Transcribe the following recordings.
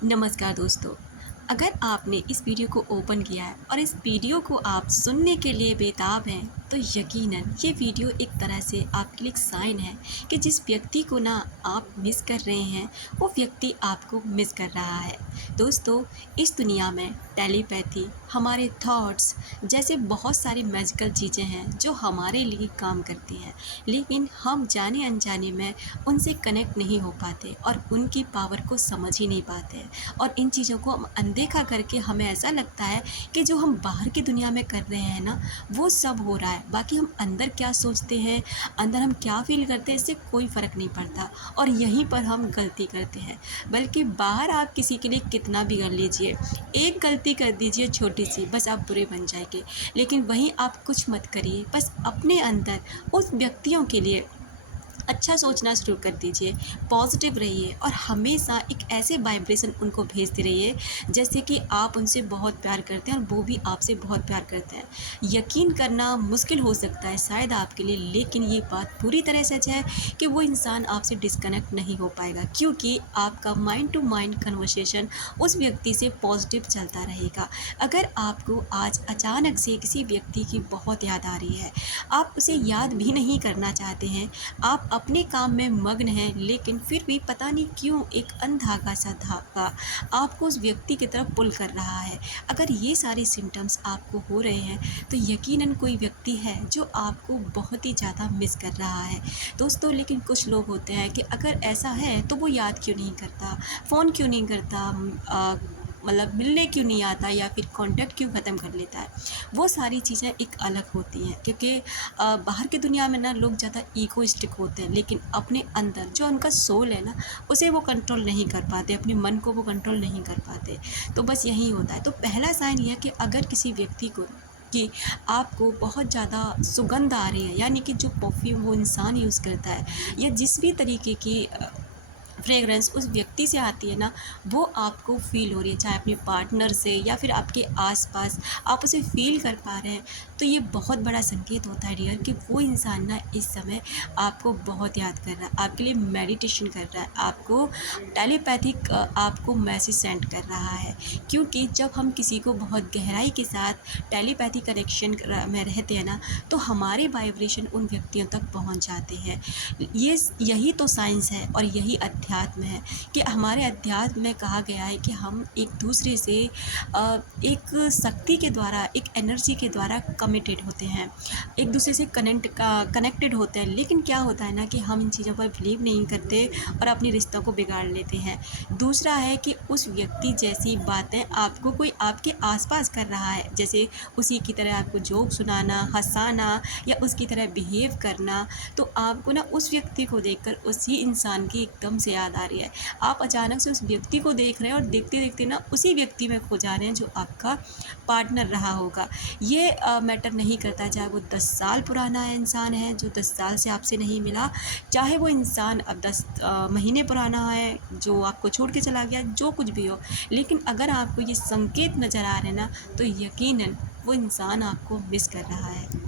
नमस्कार दोस्तों। अगर आपने इस वीडियो को ओपन किया है और इस वीडियो को आप सुनने के लिए बेताब हैं, तो यकीनन ये वीडियो एक तरह से आपके लिए एक साइन है कि जिस व्यक्ति को ना आप मिस कर रहे हैं, वो व्यक्ति आपको मिस कर रहा है। दोस्तों, इस दुनिया में टेलीपैथी, हमारे थॉट्स जैसे बहुत सारी मैजिकल चीज़ें हैं जो हमारे लिए काम करती हैं, लेकिन हम जाने अनजाने में उनसे कनेक्ट नहीं हो पाते और उनकी पावर को समझ ही नहीं पाते हैं। और इन चीज़ों को हम अनदेखा करके हमें ऐसा लगता है कि जो हम बाहर की दुनिया में कर रहे हैं ना, वो सब हो रहा है, बाकी हम अंदर क्या सोचते हैं, अंदर हम क्या फील करते हैं, इससे कोई फ़र्क नहीं पड़ता और यहीं पर हम गलती करते हैं। बल्कि बाहर आप किसी के लिए कितना भी कर लीजिए, एक गलती कर दीजिए छोटी सी, बस आप बुरे बन जाएंगे। लेकिन वहीं आप कुछ मत करिए, बस अपने अंदर उस व्यक्तियों के लिए अच्छा सोचना शुरू कर दीजिए, पॉजिटिव रहिए और हमेशा एक ऐसे वाइब्रेशन उनको भेजते रहिए जैसे कि आप उनसे बहुत प्यार करते हैं और वो भी आपसे बहुत प्यार करते हैं। यकीन करना मुश्किल हो सकता है शायद आपके लिए, लेकिन ये बात पूरी तरह सच है कि वो इंसान आपसे डिस्कनेक्ट नहीं हो पाएगा, क्योंकि आपका माइंड टू माइंड कन्वर्सेशन उस व्यक्ति से पॉजिटिव चलता रहेगा। अगर आपको आज अचानक से किसी व्यक्ति की बहुत याद आ रही है, आप उसे याद भी नहीं करना चाहते हैं, आप अपने काम में मग्न हैं, लेकिन फिर भी पता नहीं क्यों एक अनधागा सा धागा आपको उस व्यक्ति की तरफ पुल कर रहा है। अगर ये सारे सिम्टम्स आपको हो रहे हैं, तो यकीनन कोई व्यक्ति है जो आपको बहुत ही ज़्यादा मिस कर रहा है। दोस्तों, लेकिन कुछ लोग होते हैं कि अगर ऐसा है तो वो याद क्यों नहीं करता, फ़ोन क्यों नहीं करता, मतलब मिलने क्यों नहीं आता या फिर कांटेक्ट क्यों ख़त्म कर लेता है। वो सारी चीज़ें एक अलग होती हैं, क्योंकि बाहर की दुनिया में ना लोग ज़्यादा ईगोइस्टिक होते हैं, लेकिन अपने अंदर जो उनका सोल है ना, उसे वो कंट्रोल नहीं कर पाते, अपने मन को वो कंट्रोल नहीं कर पाते। तो बस यही होता है। तो पहला साइन ये है कि अगर किसी व्यक्ति को कि आपको बहुत ज़्यादा सुगंध आ रही है, यानी कि जो परफ्यूम वो इंसान यूज़ करता है या जिस भी तरीके की फ्रेगरेंस उस व्यक्ति से आती है ना, वो आपको फ़ील हो रही है, चाहे अपने पार्टनर से या फिर आपके आसपास आप उसे फ़ील कर पा रहे हैं, तो ये बहुत बड़ा संकेत होता है डियर कि वो इंसान ना इस समय आपको बहुत याद कर रहा है, आपके लिए मेडिटेशन कर रहा है, आपको टेलीपैथिक आपको मैसेज सेंड कर रहा है। क्योंकि जब हम किसी को बहुत गहराई के साथ टेलीपैथी कनेक्शन में रहते हैं ना, तो हमारे वाइब्रेशन उन व्यक्तियों तक पहुंच जाते हैं। यही तो साइंस है और यही अध्यात्म है कि हमारे अध्यात्म में कहा गया है कि हम एक दूसरे से एक शक्ति के द्वारा, एक एनर्जी के द्वारा कमिटेड होते हैं, एक दूसरे से कनेक्टेड होते हैं। लेकिन क्या होता है ना कि हम इन चीज़ों पर बिलीव नहीं करते और अपने रिश्तों को बिगाड़ लेते हैं। दूसरा है कि उस व्यक्ति जैसी बातें आपको कोई आपके आसपास कर रहा है, जैसे उसी की तरह आपको जोक सुनाना, हंसाना या उसकी तरह बिहेव करना, तो आपको ना उस व्यक्ति को देखकर उसी इंसान की एकदम से याद आ रही है। आप अचानक से उस व्यक्ति को देख रहे हैं और देखते देखते ना उसी व्यक्ति में खो जा रहे हैं जो आपका पार्टनर रहा होगा। ये मैटर नहीं करता, चाहे वो 10 साल पुराना इंसान है जो 10 साल से आपसे नहीं मिला, चाहे वो इंसान अब 10 महीने पुराना है जो आपको छोड़ के चला गया, जो कुछ भी हो। लेकिन अगर आपको ये संकेत नज़र आ रहे हैं ना, तो यकीनन वो इंसान आपको मिस कर रहा है।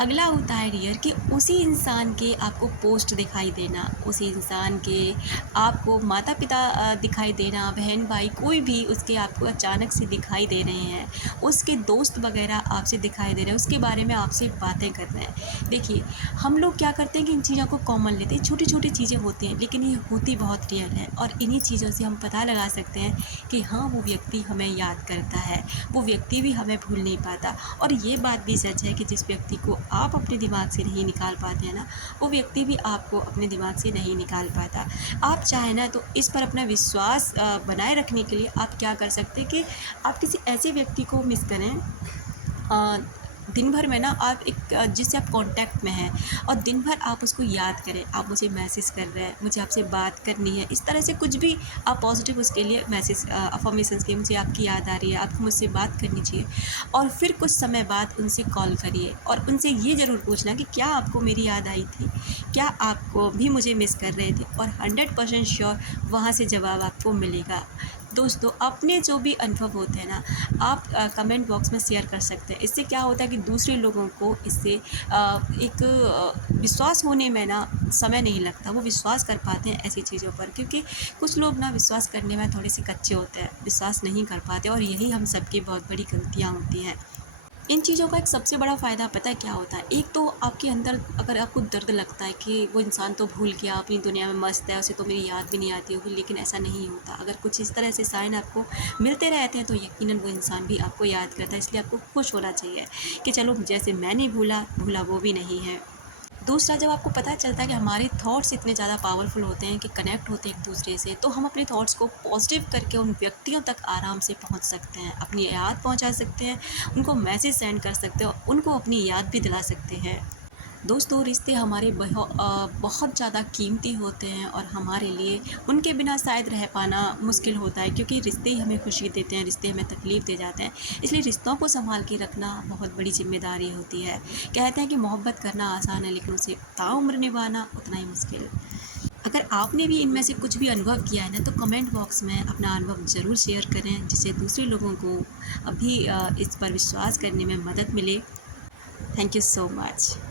अगला होता है डियर कि उसी इंसान के आपको पोस्ट दिखाई देना, उसी इंसान के आपको माता पिता दिखाई देना, बहन भाई कोई भी उसके आपको अचानक से दिखाई दे रहे हैं, उसके दोस्त वगैरह आपसे दिखाई दे रहे हैं, उसके बारे में आपसे बातें कर रहे हैं। देखिए, हम लोग क्या करते हैं कि इन चीज़ों को कॉमन लेते हैं, छोटी छोटी चीज़ें होती हैं, लेकिन ये होती बहुत रियल है और इन्हीं चीज़ों से हम पता लगा सकते हैं कि हाँ, वो व्यक्ति हमें याद करता है, वो व्यक्ति भी हमें भूल नहीं पाता। और ये बात भी सच है कि जिस व्यक्ति को आप अपने दिमाग से नहीं निकाल पाते हैं ना, वो व्यक्ति भी आपको अपने दिमाग से नहीं निकाल पाता। आप चाहें ना तो इस पर अपना विश्वास बनाए रखने के लिए आप क्या कर सकते हैं कि आप किसी ऐसे व्यक्ति को मिस करें, दिन भर में ना आप एक जिससे आप कांटेक्ट में हैं और दिन भर आप उसको याद करें, आप मुझे मैसेज कर रहे हैं, मुझे आपसे बात करनी है, इस तरह से कुछ भी आप पॉजिटिव उसके लिए मैसेज अफर्मेशंस के, मुझे आपकी याद आ रही है, आपको मुझसे बात करनी चाहिए। और फिर कुछ समय बाद उनसे कॉल करिए और उनसे ये ज़रूर पूछना कि क्या आपको मेरी याद आई थी, क्या आपको भी मुझे मिस कर रहे थे, और 100% श्योर वहाँ से जवाब आपको मिलेगा। दोस्तों अपने जो भी अनुभव होते हैं ना, आप कमेंट बॉक्स में शेयर कर सकते हैं। इससे क्या होता है कि दूसरे लोगों को इससे एक विश्वास होने में ना समय नहीं लगता, वो विश्वास कर पाते हैं ऐसी चीज़ों पर, क्योंकि कुछ लोग ना विश्वास करने में थोड़े से कच्चे होते हैं, विश्वास नहीं कर पाते, और यही हम सबकी बहुत बड़ी गलतियाँ होती हैं। इन चीज़ों का एक सबसे बड़ा फ़ायदा पता है क्या होता है? एक तो आपके अंदर अगर आपको दर्द लगता है कि वो इंसान तो भूल गया, अपनी दुनिया में मस्त है, उसे तो मेरी याद भी नहीं आती होगी, लेकिन ऐसा नहीं होता। अगर कुछ इस तरह से साइन आपको मिलते रहते हैं तो यकीनन वो इंसान भी आपको याद करता है, इसलिए आपको खुश होना चाहिए कि चलो जैसे मैं नहीं भूला, भूला वो भी नहीं है। दूसरा, जब आपको पता चलता है कि हमारे थॉट्स इतने ज़्यादा पावरफुल होते हैं कि कनेक्ट होते हैं एक दूसरे से, तो हम अपने थॉट्स को पॉजिटिव करके उन व्यक्तियों तक आराम से पहुंच सकते हैं, अपनी याद पहुंचा सकते हैं, उनको मैसेज सेंड कर सकते हैं, उनको अपनी याद भी दिला सकते हैं। दोस्तों रिश्ते हमारे बहुत ज़्यादा कीमती होते हैं, और हमारे लिए उनके बिना शायद रह पाना मुश्किल होता है, क्योंकि रिश्ते ही हमें खुशी देते हैं, रिश्ते हमें तकलीफ़ दे जाते हैं। इसलिए रिश्तों को संभाल के रखना बहुत बड़ी ज़िम्मेदारी होती है। कहते हैं कि मोहब्बत करना आसान है, लेकिन उसे ताउम्र निभाना उतना ही मुश्किल। अगर आपने भी इनमें से कुछ भी अनुभव किया है ना, तो कमेंट बॉक्स में अपना अनुभव ज़रूर शेयर करें, जिससे दूसरे लोगों को अभी इस पर विश्वास करने में मदद मिले। Thank you so much.